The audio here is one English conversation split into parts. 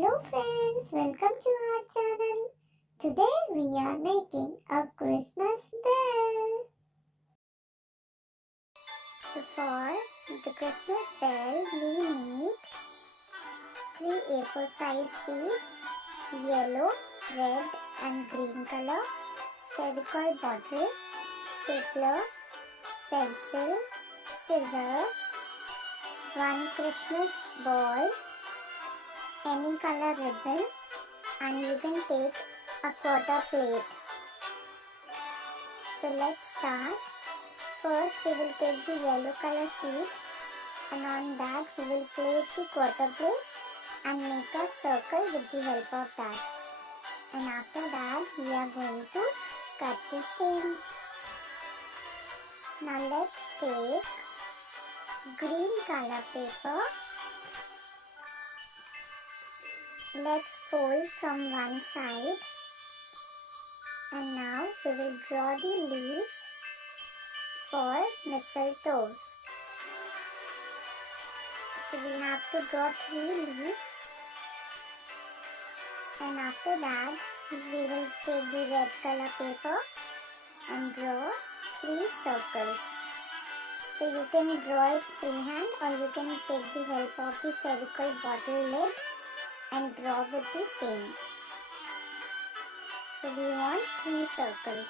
Hello friends, welcome to our channel. Today we are making a Christmas bell. So for the Christmas bell we need 3 A4 size sheets, yellow, red and green color, fevicol bottle, stapler, pencil, scissors, 1 Christmas ball, any color ribbon, and you can take a quarter plate. So let's start. First we will take the yellow color sheet and on that we will place the quarter plate and make a circle with the help of that. And after that we are going to cut the same. Now let's take green color paper. Let's fold from one side and now we will draw the leaves for mistletoe. So we have to draw 3 leaves and after that we will take the red color paper and draw 3 circles. So you can draw it freehand or you can take the help of the fevicol bottle lid and draw with the same. So we want 3 circles.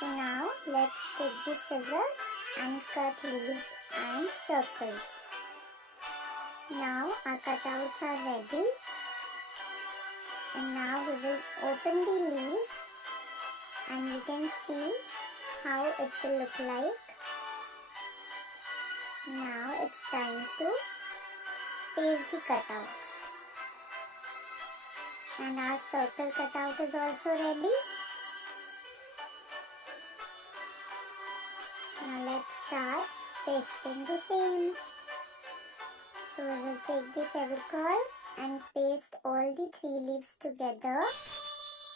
So now let's take the scissors and cut leaves and circles. Now our cutouts are ready. And now we will open the leaves and you can see how it will look like. Now it's time to paste the cutouts. And our circle cutout is also ready. Now let's start pasting the same. So we will take the fevicol and paste all the 3 leaves together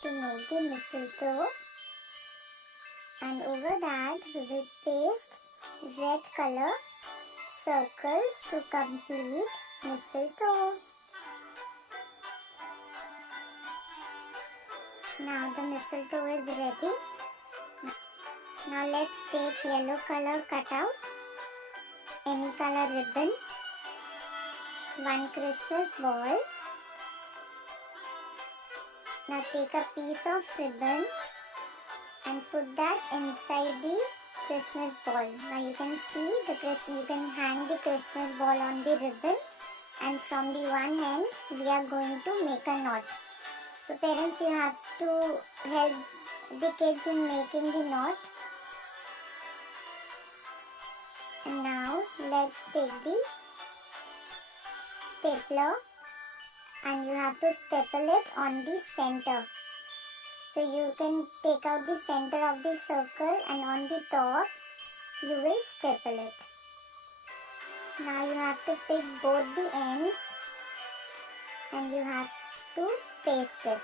to make the mistletoe. And over that we will paste red color circles to complete mistletoe. Now the mistletoe is ready. Now let's take yellow color cutout, any color ribbon, 1 Christmas ball. Now take a piece of ribbon and put that inside the Christmas ball. Now you can see you can hang the Christmas ball on the ribbon and from the one end we are going to make a knot. So parents, you have to help the kids in making the knot. And now let's take the stapler and you have to staple it on the center. So you can take out the center of the circle and on the top you will staple it. Now you have to pick both the ends and you have to paste it.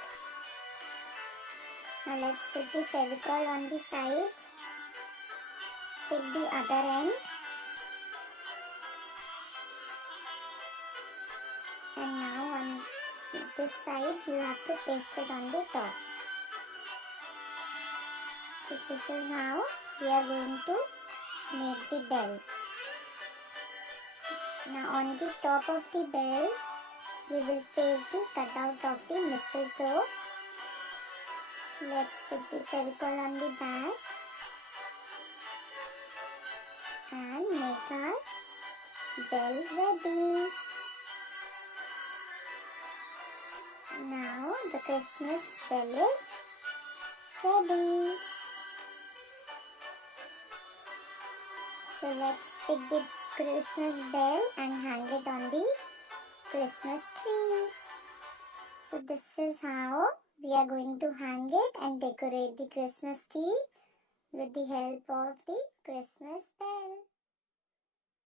Now let's put the fevicol on the sides, pick the other end and now on this side you have to paste it on the top. So this is how we are going to make the bell. Now on the top of the bell we will paste the cutout of the mistletoe. Let's put the fevicol on the back and make our bell ready. Now the Christmas bell is ready. So let's pick the Christmas bell and hang it on the Christmas tree. So this is how we are going to hang it and decorate the Christmas tree with the help of the Christmas bell.